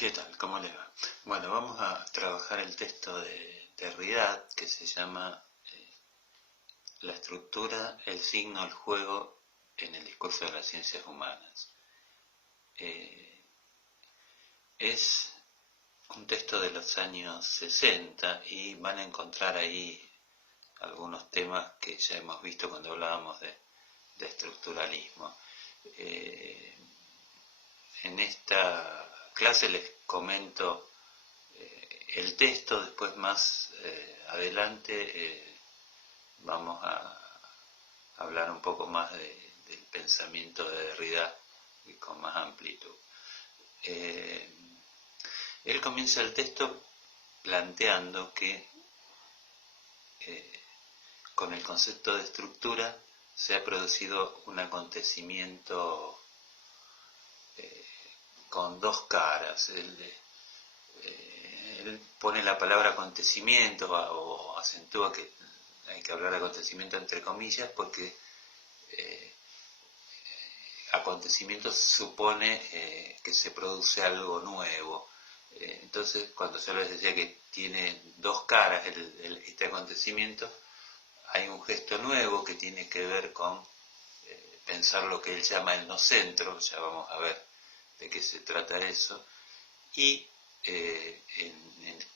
¿Qué tal? ¿Cómo le va? Bueno, vamos a trabajar el texto de Derrida que se llama La estructura, el signo, el juego en el discurso de las ciencias humanas. Es un texto de los años 60 y van a encontrar ahí algunos temas que ya hemos visto cuando hablábamos de estructuralismo. En esta clase les comento el texto, después más adelante vamos a hablar un poco más del pensamiento de Derrida y con más amplitud. Él comienza el texto planteando que con el concepto de estructura se ha producido un acontecimiento con dos caras. Él pone la palabra acontecimiento o acentúa que hay que hablar de acontecimiento entre comillas porque acontecimiento supone que se produce algo nuevo. Entonces, cuando yo les decía que tiene dos caras este acontecimiento, hay un gesto nuevo que tiene que ver con pensar lo que él llama el no centro, ya vamos a ver de qué se trata eso, y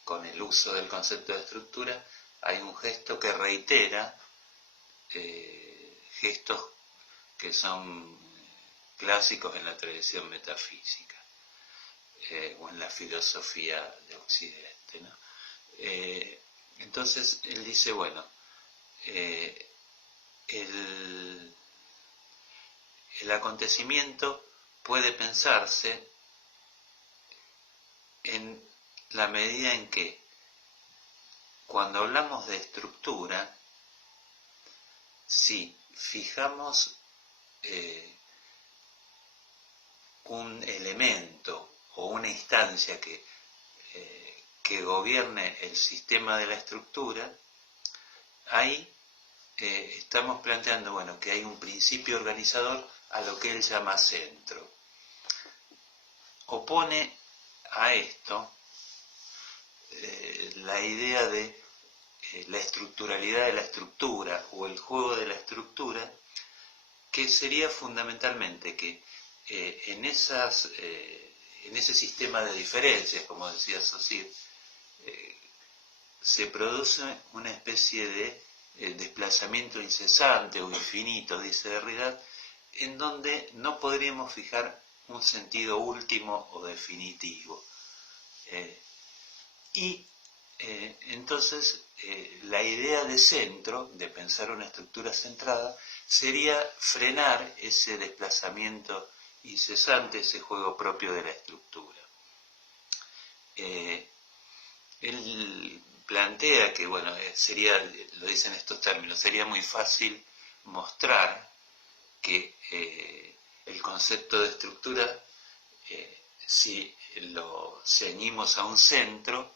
con el uso del concepto de estructura hay un gesto que reitera gestos que son clásicos en la tradición metafísica o en la filosofía de Occidente, ¿no? Entonces él dice, bueno, el acontecimiento puede pensarse en la medida en que cuando hablamos de estructura, si fijamos un elemento o una instancia que gobierne el sistema de la estructura, ahí estamos planteando, bueno, que hay un principio organizador a lo que él llama centro. Opone a esto la idea de la estructuralidad de la estructura o el juego de la estructura, que sería fundamentalmente que en ese sistema de diferencias, como decía Saussure, se produce una especie de desplazamiento incesante o infinito, dice Derrida, en donde no podríamos fijar un sentido último o definitivo. Entonces la idea de centro, de pensar una estructura centrada, sería frenar ese desplazamiento incesante, ese juego propio de la estructura. Él plantea que, bueno, sería, lo dice en estos términos, sería muy fácil mostrar que el concepto de estructura, si lo ceñimos a un centro,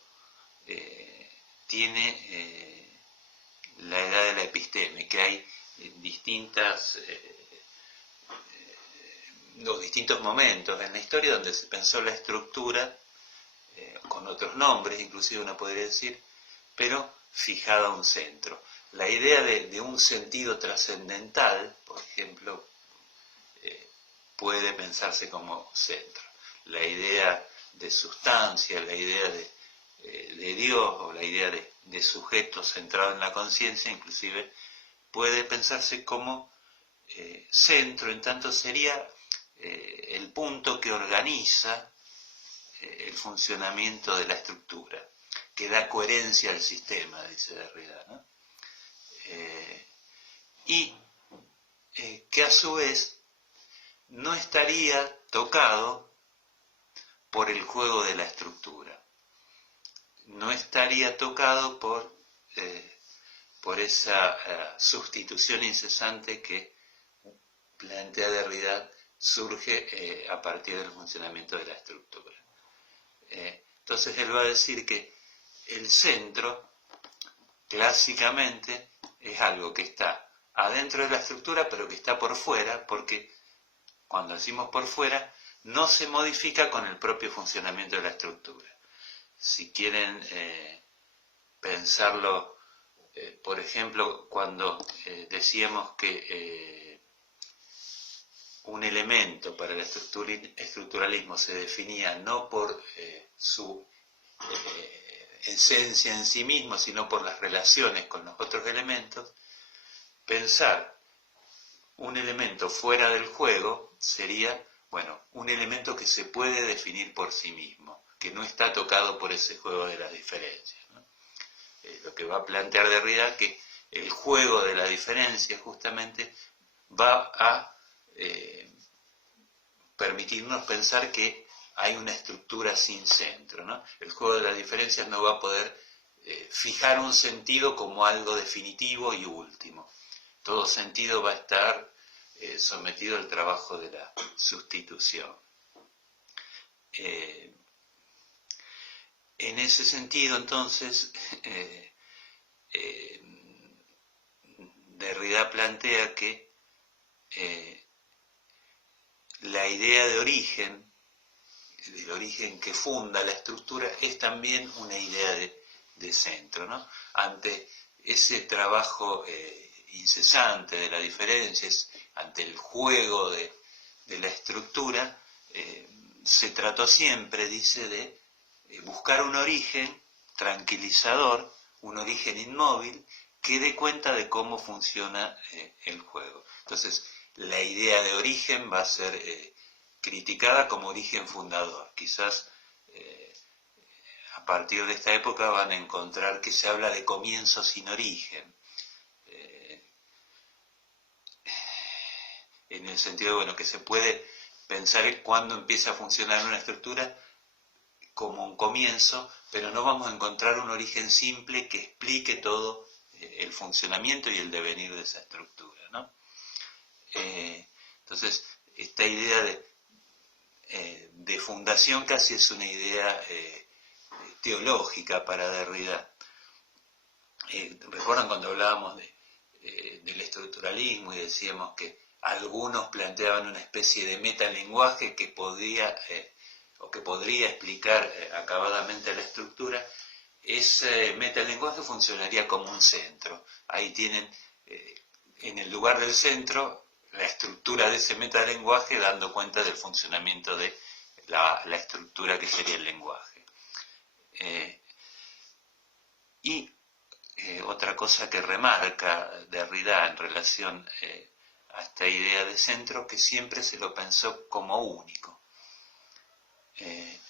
tiene la edad de la episteme, que hay los distintos momentos en la historia donde se pensó la estructura con otros nombres, inclusive uno podría decir, pero fijada a un centro. La idea de un sentido trascendental, por ejemplo, puede pensarse como centro. La idea de sustancia, la idea de Dios o la idea de sujeto centrado en la conciencia, inclusive puede pensarse como centro, en tanto sería el punto que organiza el funcionamiento de la estructura, que da coherencia al sistema, dice Derrida, ¿no? Y que a su vez no estaría tocado por el juego de la estructura, no estaría tocado por esa sustitución incesante que plantea Derrida surge a partir del funcionamiento de la estructura. Entonces él va a decir que el centro clásicamente es algo que está adentro de la estructura pero que está por fuera, porque cuando decimos por fuera no se modifica con el propio funcionamiento de la estructura. Si quieren pensarlo, por ejemplo, cuando decíamos que un elemento para el estructuralismo se definía no por su esencia en sí mismo, sino por las relaciones con los otros elementos, pensar un elemento fuera del juego sería, bueno, un elemento que se puede definir por sí mismo, que no está tocado por ese juego de las diferencias, ¿no? Lo que va a plantear Derrida que el juego de la diferencia justamente va a permitirnos pensar que hay una estructura sin centro, ¿no? El juego de las diferencias no va a poder fijar un sentido como algo definitivo y último. Todo sentido va a estar sometido al trabajo de la sustitución. En ese sentido, entonces, Derrida plantea que la idea de origen, del origen que funda la estructura, es también una idea de centro, ¿no? Ante ese trabajo incesante de la diferencia, ante el juego de la estructura, se trató siempre, dice, de buscar un origen tranquilizador, un origen inmóvil, que dé cuenta de cómo funciona el juego. Entonces, la idea de origen va a ser criticada como origen fundador. Quizás a partir de esta época van a encontrar que se habla de comienzo sin origen, en el sentido de, bueno, que se puede pensar cuándo empieza a funcionar una estructura como un comienzo, pero no vamos a encontrar un origen simple que explique todo el funcionamiento y el devenir de esa estructura, ¿no? Entonces, esta idea de fundación casi es una idea teológica para Derrida. ¿Recuerdan cuando hablábamos del estructuralismo y decíamos que algunos planteaban una especie de metalenguaje que podía explicar acabadamente la estructura? Ese metalenguaje funcionaría como un centro. Ahí tienen en el lugar del centro la estructura de ese metalenguaje dando cuenta del funcionamiento de la estructura que sería el lenguaje. Otra cosa que remarca Derrida en relación a esta idea de centro, que siempre se lo pensó como único. Él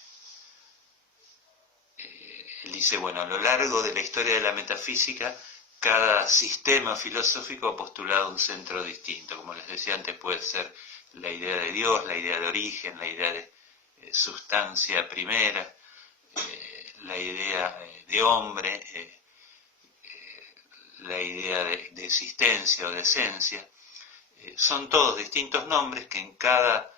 dice, bueno, a lo largo de la historia de la metafísica, cada sistema filosófico ha postulado un centro distinto. Como les decía antes, puede ser la idea de Dios, la idea de origen, la idea de sustancia primera, la idea de hombre, la idea de existencia o de esencia. Son todos distintos nombres que en cada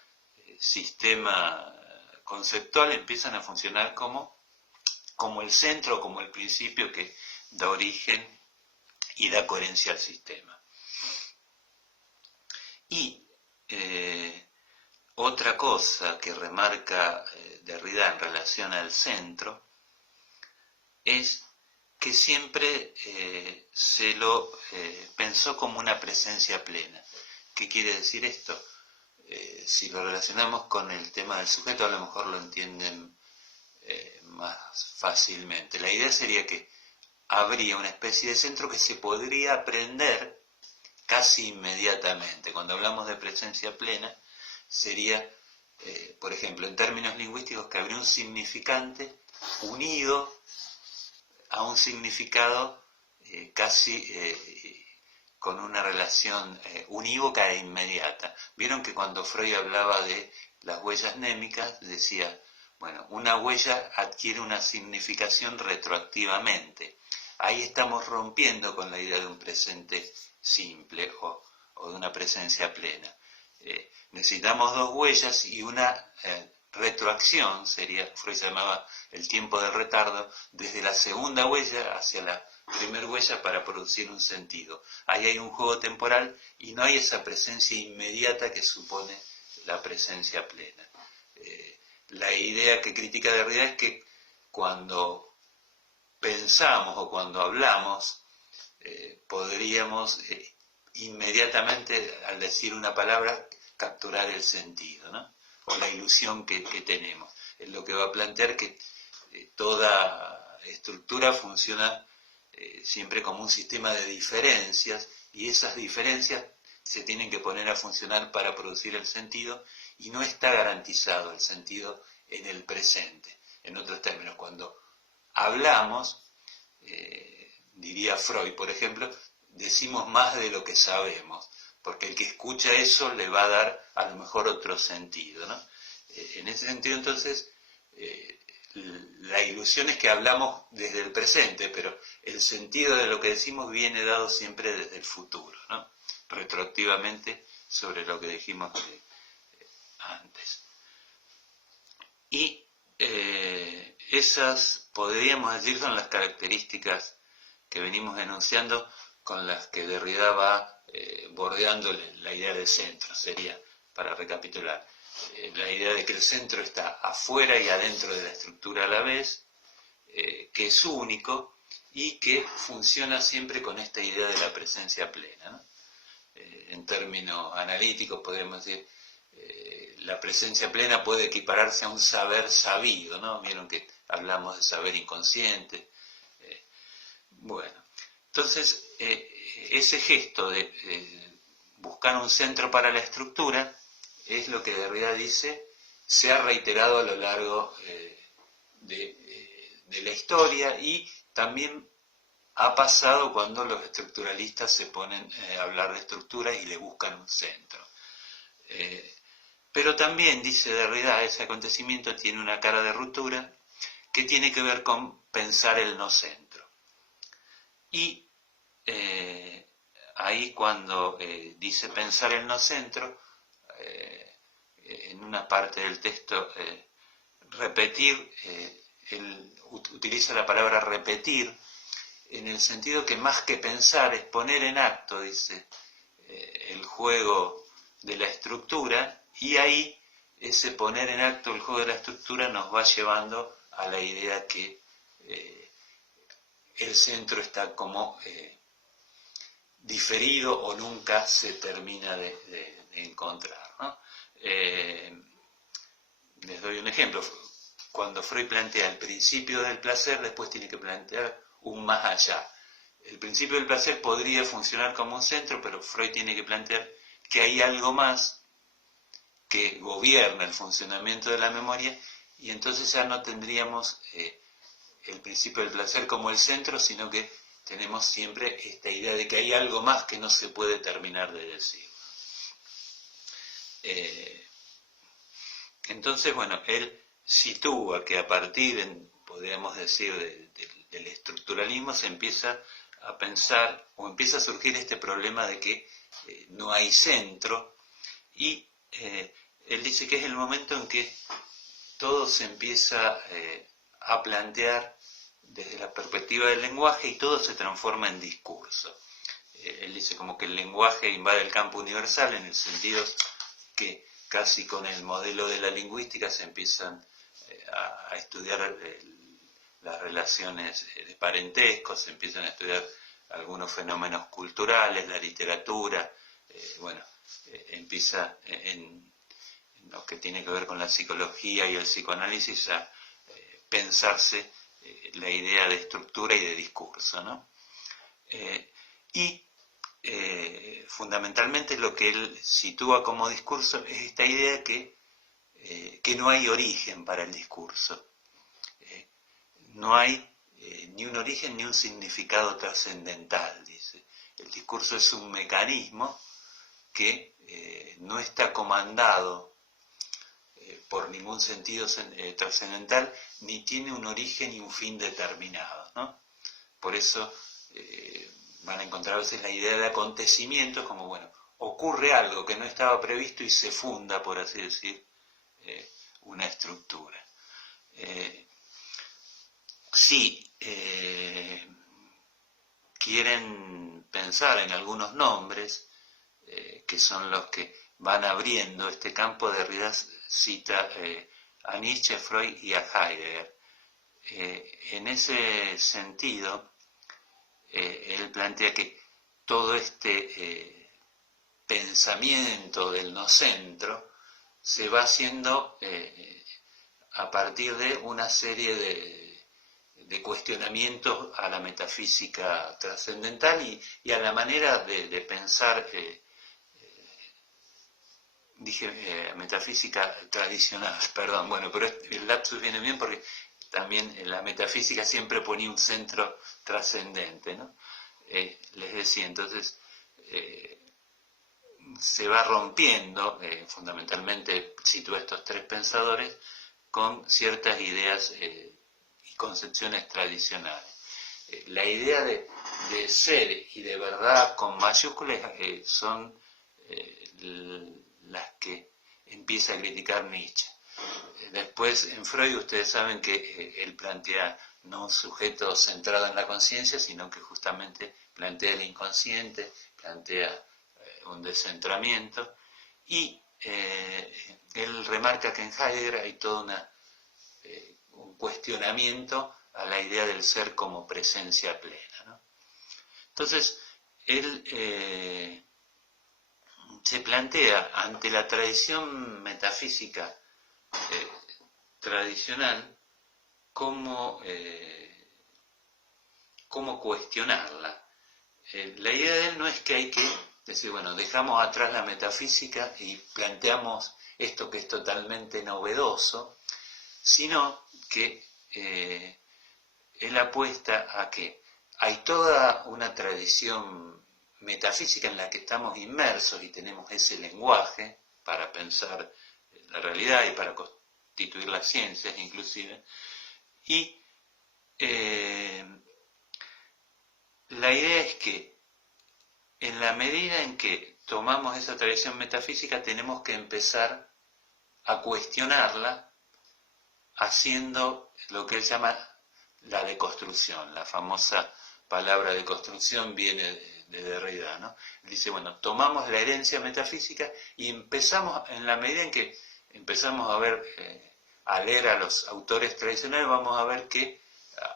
sistema conceptual empiezan a funcionar como el centro, como el principio que da origen y da coherencia al sistema. Y otra cosa que remarca Derrida en relación al centro es que siempre se lo pensó como una presencia plena. ¿Qué quiere decir esto? Si lo relacionamos con el tema del sujeto, a lo mejor lo entienden más fácilmente. La idea sería que habría una especie de centro que se podría aprender casi inmediatamente. Cuando hablamos de presencia plena, sería, por ejemplo, en términos lingüísticos, que habría un significante unido a un significado casi con una relación unívoca e inmediata. Vieron que cuando Freud hablaba de las huellas némicas, decía, bueno, una huella adquiere una significación retroactivamente. Ahí estamos rompiendo con la idea de un presente simple o de una presencia plena. Necesitamos dos huellas y una retroacción, Freud llamaba el tiempo del retardo, desde la segunda huella hacia la primera huella para producir un sentido. Ahí hay un juego temporal y no hay esa presencia inmediata que supone la presencia plena. La idea que critica Derrida es que cuando pensamos o cuando hablamos, podríamos inmediatamente, al decir una palabra, capturar el sentido, ¿no? O la ilusión que tenemos. Es lo que va a plantear que toda estructura funciona siempre como un sistema de diferencias, y esas diferencias se tienen que poner a funcionar para producir el sentido, y no está garantizado el sentido en el presente. En otros términos, cuando hablamos, diría Freud, por ejemplo, decimos más de lo que sabemos, porque el que escucha eso le va a dar a lo mejor otro sentido, ¿no? En ese sentido, entonces, la ilusión es que hablamos desde el presente, pero el sentido de lo que decimos viene dado siempre desde el futuro, ¿no? Retroactivamente sobre lo que dijimos antes. Y esas, podríamos decir, son las características que venimos enunciando con las que Derrida va bordeando la idea de centro. Sería, para recapitular, la idea de que el centro está afuera y adentro de la estructura a la vez, que es único y que funciona siempre con esta idea de la presencia plena, ¿no? En términos analíticos podríamos decir, la presencia plena puede equipararse a un saber sabido, ¿no? Vieron que hablamos de saber inconsciente. Bueno, entonces ese gesto de buscar un centro para la estructura es lo que Derrida dice se ha reiterado a lo largo de la historia, y también ha pasado cuando los estructuralistas se ponen a hablar de estructuras y le buscan un centro. Pero también, dice Derrida, ese acontecimiento tiene una cara de ruptura que tiene que ver con pensar el no centro. Y ahí cuando dice pensar el no centro, en una parte del texto, repetir, él utiliza la palabra repetir, en el sentido que más que pensar es poner en acto, dice, el juego de la estructura, y ahí ese poner en acto el juego de la estructura nos va llevando a la idea que el centro está como diferido o nunca se termina de encontrar, ¿no? Les doy un ejemplo. Cuando Freud plantea el principio del placer, después tiene que plantear un más allá. El principio del placer podría funcionar como un centro, pero Freud tiene que plantear que hay algo más que gobierna el funcionamiento de la memoria, y entonces ya no tendríamos el principio del placer como el centro, sino que tenemos siempre esta idea de que hay algo más que no se puede terminar de decir. Entonces, bueno, él sitúa que a partir, podríamos decir, del estructuralismo se empieza a pensar, o empieza a surgir este problema de que no hay centro, y él dice que es el momento en que todo se empieza a plantear desde la perspectiva del lenguaje y todo se transforma en discurso. Él dice como que el lenguaje invade el campo universal, en el sentido que casi con el modelo de la lingüística se empiezan a estudiar las relaciones de parentesco, se empiezan a estudiar algunos fenómenos culturales, la literatura, empieza en lo que tiene que ver con la psicología y el psicoanálisis a pensarse la idea de estructura y de discurso, ¿no? Fundamentalmente lo que él sitúa como discurso es esta idea que no hay origen para el discurso. No hay ni un origen ni un significado trascendental, dice. El discurso es un mecanismo que no está comandado por ningún sentido trascendental, ni tiene un origen y un fin determinados, ¿no? Por eso van a encontrar a veces la idea de acontecimientos como, bueno, ocurre algo que no estaba previsto y se funda, por así decir, una estructura. Si quieren pensar en algunos nombres, que son los que van abriendo este campo, Derrida cita a Nietzsche, Freud y a Heidegger. En ese sentido, él plantea que todo este pensamiento del no centro se va haciendo a partir de una serie de cuestionamientos a la metafísica trascendental y a la manera de pensar, metafísica tradicional, perdón, bueno, pero el lapsus viene bien porque también la metafísica siempre ponía un centro trascendente, ¿no? Les decía, entonces se va rompiendo, fundamentalmente cito estos tres pensadores, con ciertas ideas y concepciones tradicionales. La idea de ser y de verdad con mayúsculas son las que empieza a criticar Nietzsche. Después, en Freud, ustedes saben que él plantea no un sujeto centrado en la conciencia, sino que justamente plantea el inconsciente, plantea un descentramiento, y él remarca que en Heidegger hay todo un cuestionamiento a la idea del ser como presencia plena, ¿no? Entonces, él se plantea ante la tradición metafísica tradicional cómo cuestionarla. La idea de él no es que hay que decir, bueno, dejamos atrás la metafísica y planteamos esto que es totalmente novedoso, sino que él apuesta a que hay toda una tradición metafísica en la que estamos inmersos y tenemos ese lenguaje para pensar la realidad y para constituir las ciencias inclusive, y la idea es que en la medida en que tomamos esa tradición metafísica tenemos que empezar a cuestionarla haciendo lo que él llama la deconstrucción. La famosa palabra deconstrucción viene de Derrida, ¿no? Dice, bueno, tomamos la herencia metafísica y empezamos, en la medida en que empezamos a ver, a leer a los autores tradicionales, vamos a ver que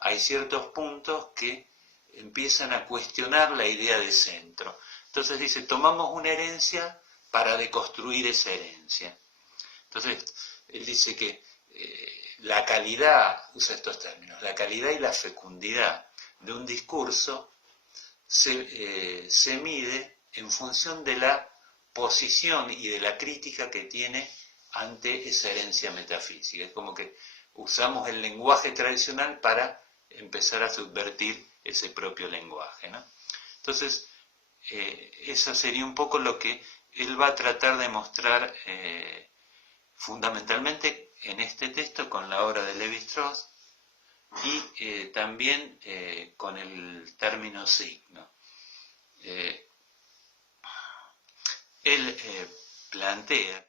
hay ciertos puntos que empiezan a cuestionar la idea de centro. Entonces dice, tomamos una herencia para deconstruir esa herencia. Entonces, él dice que la calidad, usa estos términos, la calidad y la fecundidad de un discurso se mide en función de la posición y de la crítica que tiene ante esa herencia metafísica. Es como que usamos el lenguaje tradicional para empezar a subvertir ese propio lenguaje, ¿no? Entonces, eso sería un poco lo que él va a tratar de mostrar fundamentalmente en este texto con la obra de Lévi-Strauss y también con el término signo. Él plantea